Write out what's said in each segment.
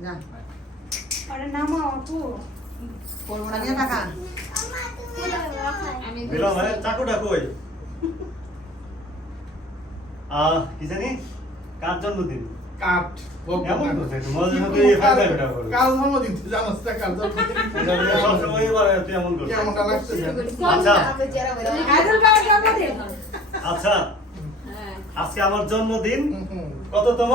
না। আরে নামো আপু। করব না নিয়ে টাকা আমি মানে চাকুটা কই? আহ কি জানি? কার জন্মদিন? কাঠ এমন কথা একটু মজা সাথে এই ফায়দা এটা করো। কাল জন্মদিন তুই জানাস না কাল জন্মদিন। এটা নিয়ে সবসময় তুই এমন করছিস। কেমনটা লাগছে আচ্ছা। আদুল বাবার জন্মদিন? আচ্ছা। হ্যাঁ। আজকে আমার জন্মদিন। কততম?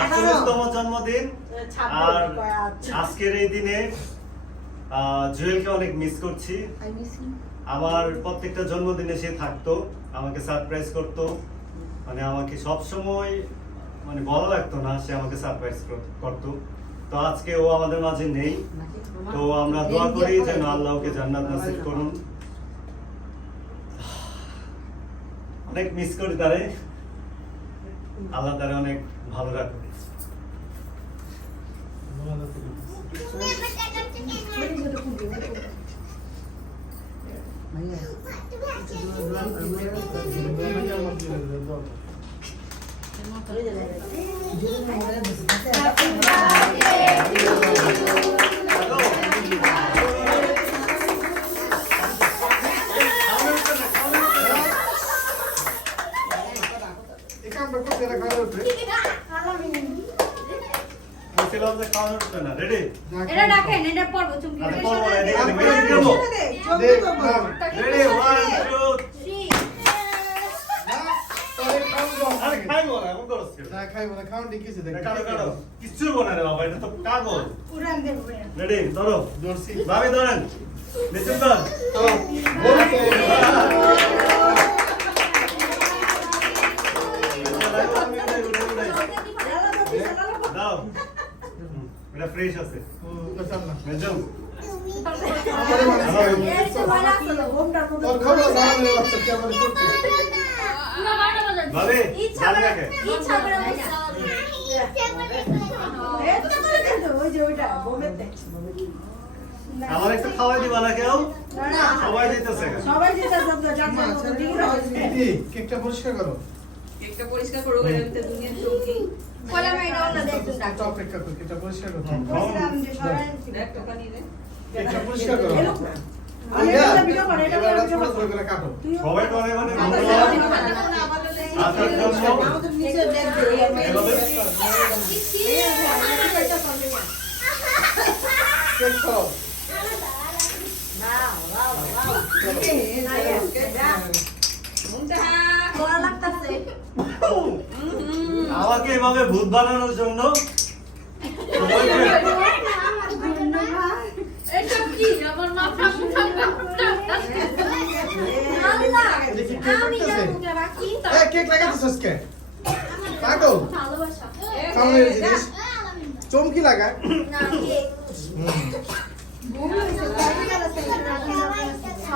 আটচল্লিশতম। জন্মদিন। আর আজকের এই দিনে জুয়েলকে অনেক মিস করছি। আমার প্রত্যেকটা জন্মদিনে সে থাকতো আমাকে সারপ্রাইজ করতো। মানে আমাকে সব সময় মানে ভালো লাগতো না সে আমাকে সারপ্রাইজ করতো। তো আজকে ও আমাদের মাঝে নেই। তো আমরা দোয়া করি যেন আল্লাহ ওকে জান্নাত নাসিব করুন। অনেক মিস করি তারে। আল্লাহ তারে অনেক ভালো ভাইয়া এটা ডাকেন এটা পড়ব চুমকি দেবো দেখ নাম রেডি ওয়ান টু না তোরে খাও দাও আরে খাইবো না এমন করছ না খাইবো না খাওন দিকেছে দেখ কাটো কাটো। কিচ্ছু বনে রে বাবা এটা তো কাগজ উড়ান রেডি ধরো। দর্শি ভাবি ধরেন। নিচুন ধর। বলতে যে ওইটা বোমেতে আমার একটু খাওয়াই দিবা না কেউ? সবাই দিতেছে। সবাই জানতে কেকটা পরিষ্কার করো। একটা পরিষ্কার করো এর ভিতরে দুনিয়ার চৌকি। অপেক্ষা করো। কেকটা পরিষ্কার দেখ টাকা নিয়ে কেকটা পরিষ্কার লাগতাছে। আমাকে এভাবে ভূত বানানোর জন্য? এসব কি আমার মাথা মুঠা এটা কি কেক আমি জানি না বাকি কেক। লাগাতেছস কে পাগল ভালোবাসা সামনের জিনিস চমকি লাগা না কেক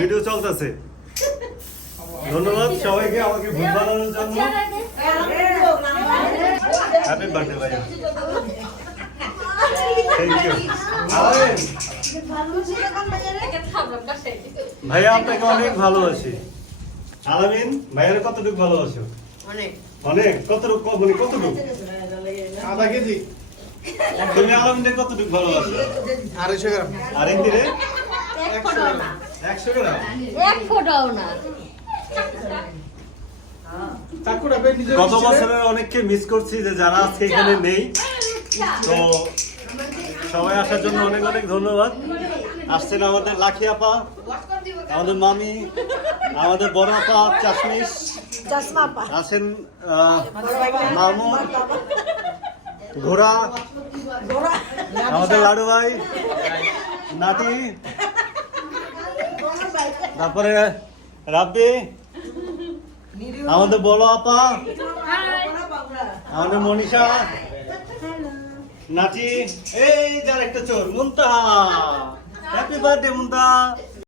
ভিডিও চলতেছে। ধন্যবাদ সবাইকে আমাকে ভূত বানানোর জন্য। হ্যাপি বার্থডে ইউ ভাইয়া আপনাকে অনেক ভালোবাসি। আলামিন ভাইয়ার কতটুকু ভালোবাসো? অনেক। অনেক? কতটুকু? মানে কতটুকু? আধা কেজি। তুমি আলামিনকে কতটুকু ভালোবাসো? আড়াইশো গ্রাম। আর ইন্দিরে একশো গ্রাম। একশো গ্রাম? এক ফোটাও না। চাকুটা বের নিজে গত বছরের অনেককে মিস করছি যে যারা আজকে এখানে নেই। তো সবাই আসার জন্য অনেক অনেক ধন্যবাদ। আসছেন আমাদের লাখি আপা আমাদের মামি আমাদের বড় আপা চাশমিশ। আছেন মামু ঘোড়া। আমাদের লাডু ভাই নাতি। তারপরে, রাব্বি, আমাদের বলো আপা। আমাদের মনীষা। নাচি। এই যার একটা চোর মুন্তা হ্যাপি বার্থডে মুন্তাহা।